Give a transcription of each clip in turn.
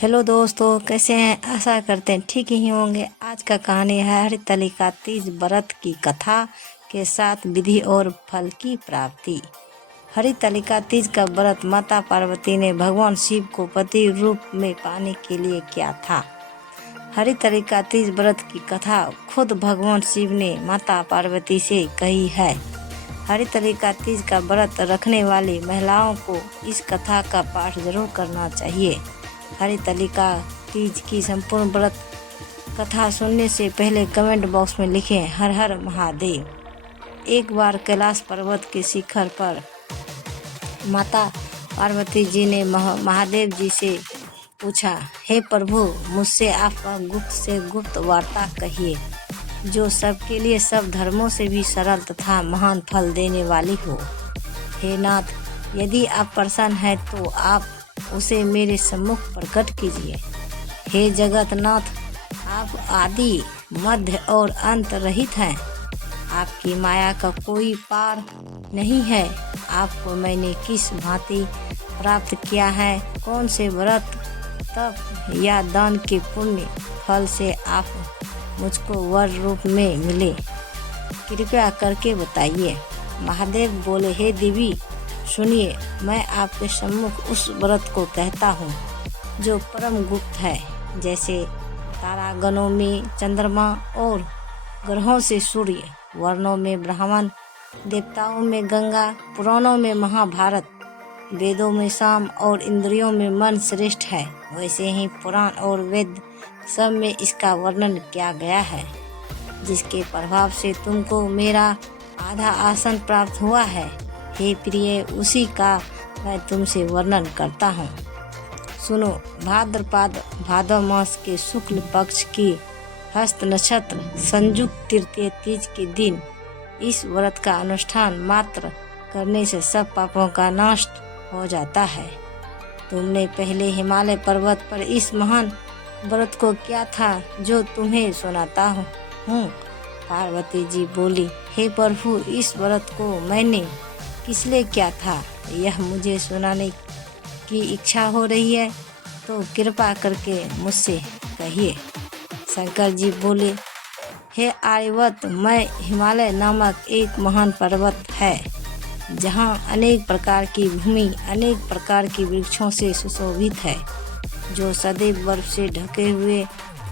Hello दोस्तों, कैसे हैं? आशा करते हैं ठीक ही होंगे। आज का कहानी है हरितालिका तीज व्रत की कथा के साथ विधि और फल की प्राप्ति। हरितालिका तीज का व्रत माता पार्वती ने भगवान शिव को पति रूप में पाने के लिए किया था। हरितालिका तीज व्रत की कथा खुद भगवान शिव ने माता पार्वती से कही है। हरितालिका तीज का व्रत रखने वाली महिलाओं को इस कथा का पाठ जरूर करना चाहिए। हरितालिका तीज की संपूर्ण व्रत कथा सुनने से पहले कमेंट बॉक्स में लिखें हर हर महादेव। एक बार कैलाश पर्वत के शिखर पर माता पार्वती जी ने महादेव जी से पूछा, हे प्रभु, मुझसे आपका गुप्त से गुप्त वार्ता कहिए, जो सबके लिए सब धर्मों से भी सरल तथा महान फल देने वाली हो। हे नाथ, यदि आप प्रसन्न हैं तो आप उसे मेरे सम्मुख प्रकट कीजिए। हे जगतनाथ, आप आदि मध्य और अंत रहित हैं। आपकी माया का कोई पार नहीं है। आपको मैंने किस भांति प्राप्त किया है? कौन से व्रत, तप या दान के पुण्य फल से आप मुझको वर रूप में मिले? कृपया करके बताइए। महादेव बोले, हे देवी, सुनिए, मैं आपके सम्मुख उस व्रत को कहता हूँ जो परम गुप्त है। जैसे तारागणों में चंद्रमा और ग्रहों से सूर्य, वर्णों में ब्राह्मण, देवताओं में गंगा, पुराणों में महाभारत, वेदों में साम और इंद्रियों में मन श्रेष्ठ है, वैसे ही पुराण और वेद सब में इसका वर्णन किया गया है। जिसके प्रभाव से तुमको मेरा आधा आसन प्राप्त हुआ है। हे प्रिय, उसी का मैं तुमसे वर्णन करता हूँ। सुनो, भाद्र मास के शुक्ल पक्ष की हस्त नक्षत्र संयुक्त तृतीय तीज के दिन इस व्रत का अनुष्ठान मात्र करने से सब पापों का नाश हो जाता है। तुमने पहले हिमालय पर्वत पर इस महान व्रत को किया था जो तुम्हें सुनाता हूँ। पार्वती जी बोली, हे प्रभु, इस व्रत को मैंने किस लिए किया था, यह मुझे सुनाने की इच्छा हो रही है तो कृपा करके मुझसे कहिए। शंकर जी बोले, हे आर्यवत, मैं हिमालय नामक एक महान पर्वत है जहाँ अनेक प्रकार की भूमि अनेक प्रकार की वृक्षों से सुशोभित है, जो सदैव बर्फ से ढके हुए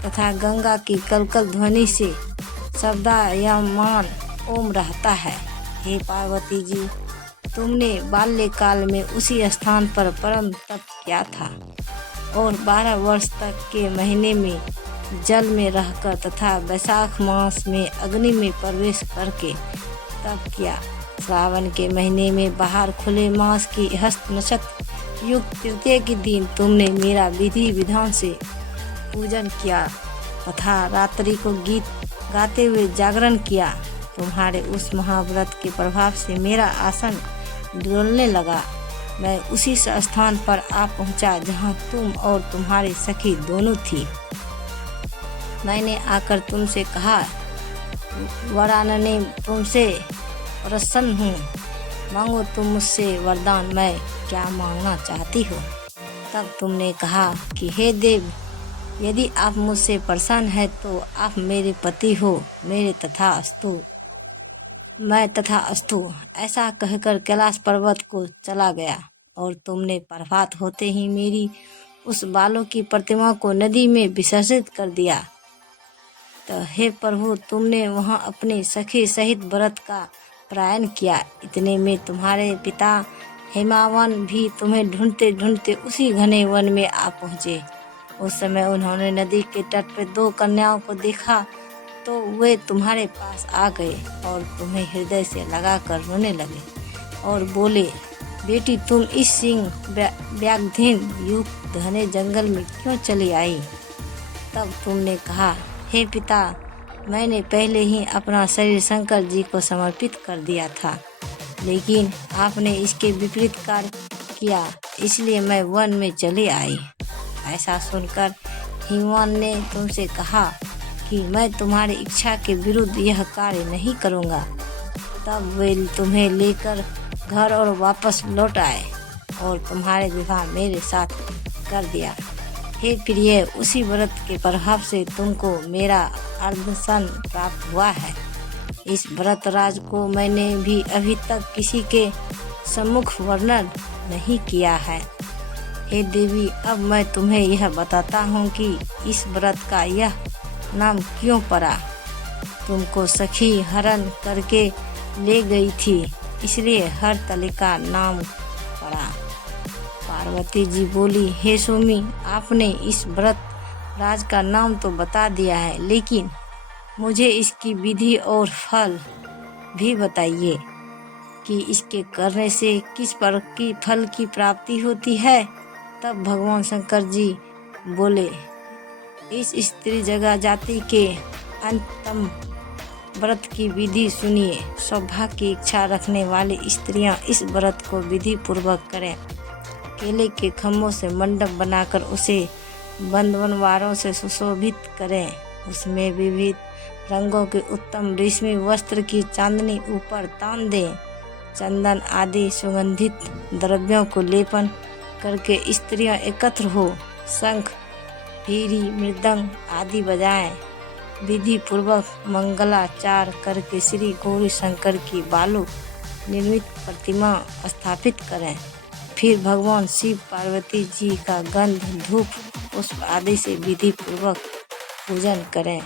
तथा गंगा की कलकल ध्वनि से शब्दायमान ओम रहता है। हे पार्वती जी, तुमने बाल्यकाल में उसी स्थान पर परम तप किया था और 12 वर्ष तक के महीने में जल में रहकर तथा वैशाख मास में अग्नि में प्रवेश करके तप किया। श्रावण के महीने में बाहर खुले मास की हस्त नक्षत्र युक्त तृतीय के दिन तुमने मेरा विधि विधान से पूजन किया तथा रात्रि को गीत गाते हुए जागरण किया। तुम्हारे उस महाव्रत के प्रभाव से मेरा आसन डोलने लगा। मैं उसी स्थान पर आ पहुंचा जहां तुम और तुम्हारी सखी दोनों थी। मैंने आकर तुमसे कहा, वरानने, तुमसे प्रसन्न हूँ, मांगो तुम मुझसे वरदान, मैं क्या मांगना चाहती हो। तब तुमने कहा कि हे देव, यदि आप मुझसे प्रसन्न हैं तो आप मेरे पति हो, मैं तथा अस्तु। ऐसा कहकर कैलाश पर्वत को चला गया और तुमने प्रभात होते ही मेरी उस बालों की प्रतिमा को नदी में विसर्जित कर दिया। तो हे प्रभु, तुमने वहां अपने सखी सहित व्रत का प्रयाण किया। इतने में तुम्हारे पिता हिमावन भी तुम्हें ढूंढते ढूंढते उसी घने वन में आ पहुँचे। उस समय उन्होंने नदी के तट पर 2 कन्याओं को देखा तो वे तुम्हारे पास आ गए और तुम्हें हृदय से लगाकर रोने लगे और बोले, बेटी, तुम इस सिंह व्याघ्रहीन युक्त घने जंगल में क्यों चली आई? तब तुमने कहा, हे पिता, मैंने पहले ही अपना शरीर शंकर जी को समर्पित कर दिया था, लेकिन आपने इसके विपरीत कार्य किया, इसलिए मैं वन में चली आई। ऐसा सुनकर हिमवान ने तुमसे कहा कि मैं तुम्हारी इच्छा के विरुद्ध यह कार्य नहीं करूँगा। तब वे तुम्हें लेकर घर और वापस लौट आए और तुम्हारे विवाह मेरे साथ कर दिया। हे प्रिय, उसी व्रत के प्रभाव से तुमको मेरा अर्दसन प्राप्त हुआ है। इस व्रत राज को मैंने भी अभी तक किसी के सम्मुख वर्णन नहीं किया है। हे देवी, अब मैं तुम्हें यह बताता हूँ कि इस व्रत का यह नाम क्यों पड़ा। तुमको सखी हरण करके ले गई थी, इसलिए हरतालिका नाम पड़ा। पार्वती जी बोली, हे स्वामी, आपने इस व्रत राज का नाम तो बता दिया है, लेकिन मुझे इसकी विधि और फल भी बताइए कि इसके करने से किस पर की फल की प्राप्ति होती है। तब भगवान शंकर जी बोले, इस स्त्री जगह जाति के अंतम व्रत की विधि सुनिए। सौभाग्य की इच्छा रखने वाली स्त्रियां इस व्रत को विधि पूर्वक करें। केले के खम्भों से मंडप बनाकर उसे बंधनवारों से सुशोभित करें। उसमें विविध रंगों के उत्तम रेशमी वस्त्र की चांदनी ऊपर तान दें। चंदन आदि सुगंधित द्रव्यों को लेपन करके स्त्रियां एकत्र हो शंख, भीरी, मृदंग आदि बजाएं। विधि पूर्वक मंगलाचार करके श्री गौरी शंकर की बालू निर्मित प्रतिमा स्थापित करें। फिर भगवान शिव पार्वती जी का गंध, धूप, पुष्प आदि से विधि पूर्वक पूजन करें।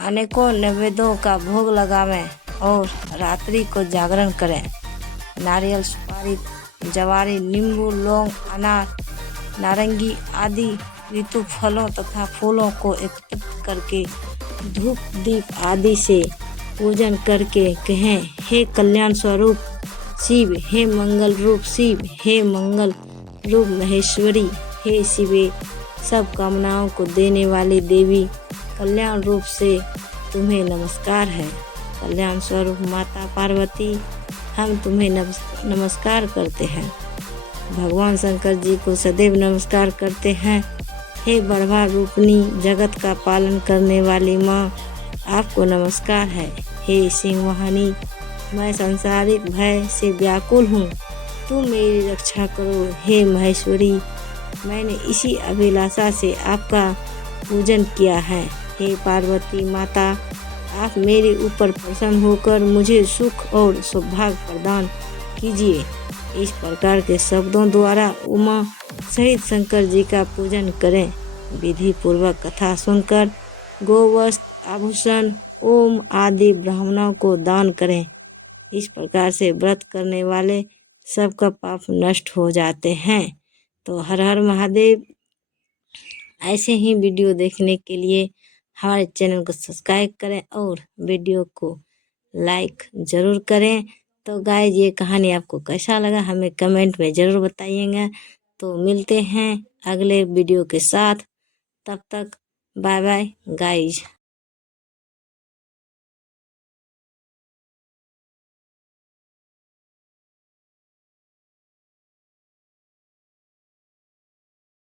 अनेकों नैवेद्यों का भोग लगावें और रात्रि को जागरण करें। नारियल, सुपारी, जवारी, नींबू, लौंग, अनार, नारंगी आदि ऋतु फलों तथा फूलों को एकत्रित करके धूप दीप आदि से पूजन करके कहें, हे कल्याण स्वरूप शिव, हे मंगल रूप शिव, हे मंगल रूप महेश्वरी, हे शिवे, सब कामनाओं को देने वाली देवी, कल्याण रूप से तुम्हें नमस्कार है। कल्याण स्वरूप माता पार्वती, हम तुम्हें नमस्कार करते हैं। भगवान शंकर जी को सदैव नमस्कार करते हैं। हे बड़भा रूपनी, जगत का पालन करने वाली माँ, आपको नमस्कार है। हे सिंहवाहिनी, मैं संसारिक भय से व्याकुल हूँ, तुम मेरी रक्षा करो। हे महेश्वरी, मैंने इसी अभिलाषा से आपका पूजन किया है। हे पार्वती माता, आप मेरे ऊपर प्रसन्न होकर मुझे सुख और सौभाग्य प्रदान कीजिए। इस प्रकार के शब्दों द्वारा उमा सहित शंकर जी का पूजन करें। विधि पूर्वक कथा सुनकर गोवस्त्र, आभूषण, ओम आदि ब्राह्मणों को दान करें। इस प्रकार से व्रत करने वाले सबका पाप नष्ट हो जाते हैं। तो हर हर महादेव। ऐसे ही वीडियो देखने के लिए हमारे चैनल को सब्सक्राइब करें और वीडियो को लाइक ज़रूर करें। तो गाइस, ये कहानी आपको कैसा लगा हमें कमेंट में ज़रूर बताइएगा। तो मिलते हैं अगले वीडियो के साथ, तब तक बाय बाय गाइस।